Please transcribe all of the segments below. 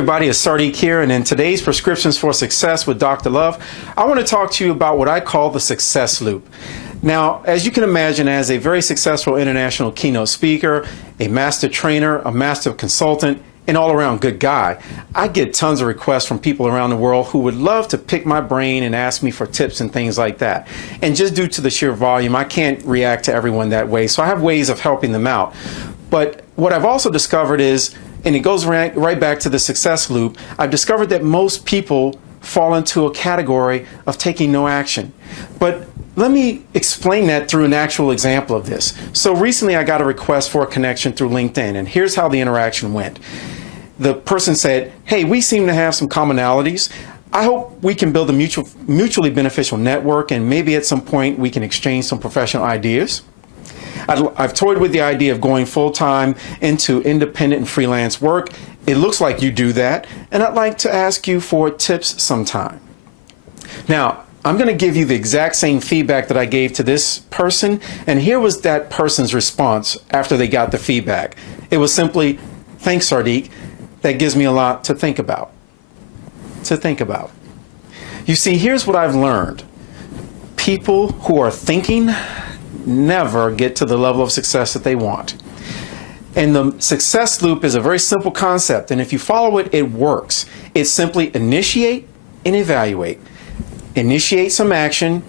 everybody, it's Sardek here, and in today's Prescriptions for Success with Dr. Love, I want to talk to you about what I call the success loop. Now, as you can imagine, as a very successful international keynote speaker, a master trainer, a master consultant, an all-around good guy, I get tons of requests from people around the world who would love to pick my brain and ask me for tips and things like that. And just due to the sheer volume, I can't react to everyone that way, so I have ways of helping them out. But what I've also discovered is, and it goes right back to the success loop, I've discovered that most people fall into a category of taking no action. But let me explain that through an actual example of this. So recently I got a request for a connection through LinkedIn, and here's how the interaction went. The person said, hey, we seem to have some commonalities. I hope we can build a mutually beneficial network, and maybe at some point we can exchange some professional ideas. I've toyed with the idea of going full-time into independent and freelance work. It looks like you do that, and I'd like to ask you for tips sometime. Now, I'm going to give you the exact same feedback that I gave to this person, and here was that person's response after they got the feedback. It was simply, thanks, Sardek. That gives me a lot to think about. You see, here's what I've learned. People who are thinking never get to the level of success that they want. And the success loop is a very simple concept, and if you follow it, it works. It's simply initiate and evaluate. Initiate some action,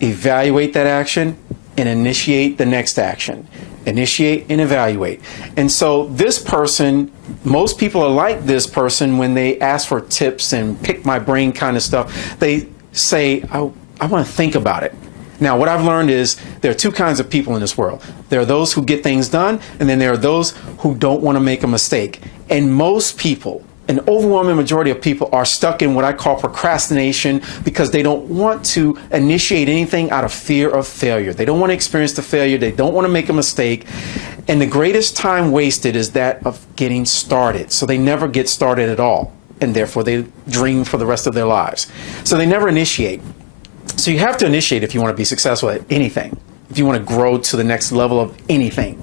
evaluate that action, and initiate the next action. Initiate and evaluate. And so this person, most people are like this person when they ask for tips and pick my brain kind of stuff. They say, I want to think about it. Now, what I've learned is there are two kinds of people in this world. There are those who get things done, and then there are those who don't want to make a mistake. And most people, an overwhelming majority of people, are stuck in what I call procrastination because they don't want to initiate anything out of fear of failure. They don't want to experience the failure. They don't want to make a mistake. And the greatest time wasted is that of getting started. So they never get started at all, and therefore they dream for the rest of their lives. So they never initiate. So you have to initiate if you want to be successful at anything, if you want to grow to the next level of anything.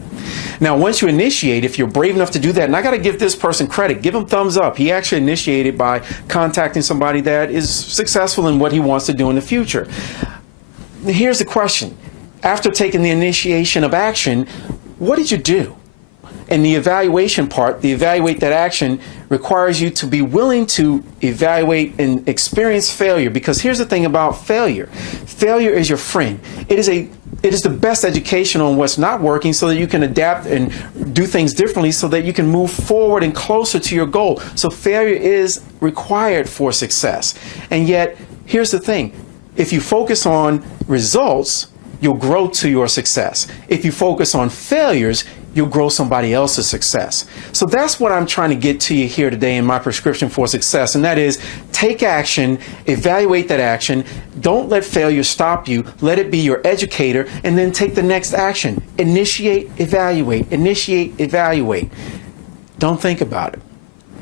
Now, once you initiate, if you're brave enough to do that, and I got to give this person credit, give him thumbs up. He actually initiated by contacting somebody that is successful in what he wants to do in the future. Here's the question. After taking the initiation of action, what did you do? And the evaluation part, the evaluate that action, requires you to be willing to evaluate and experience failure. Because here's the thing about failure. Failure is your friend. It is the best education on what's not working so that you can adapt and do things differently so that you can move forward and closer to your goal. So failure is required for success. And yet, here's the thing. If you focus on results, you'll grow to your success. If you focus on failures, you'll grow somebody else's success. So that's what I'm trying to get to you here today in my prescription for success, and that is take action, evaluate that action, don't let failure stop you, let it be your educator, and then take the next action. Initiate, evaluate, initiate, evaluate. Don't think about it.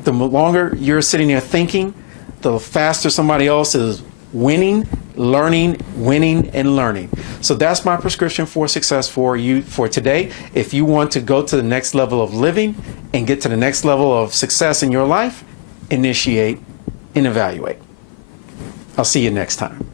The longer you're sitting there thinking, the faster somebody else is winning, learning, winning, and learning. So that's my prescription for success for you for today. If you want to go to the next level of living and get to the next level of success in your life, initiate and evaluate. I'll see you next time.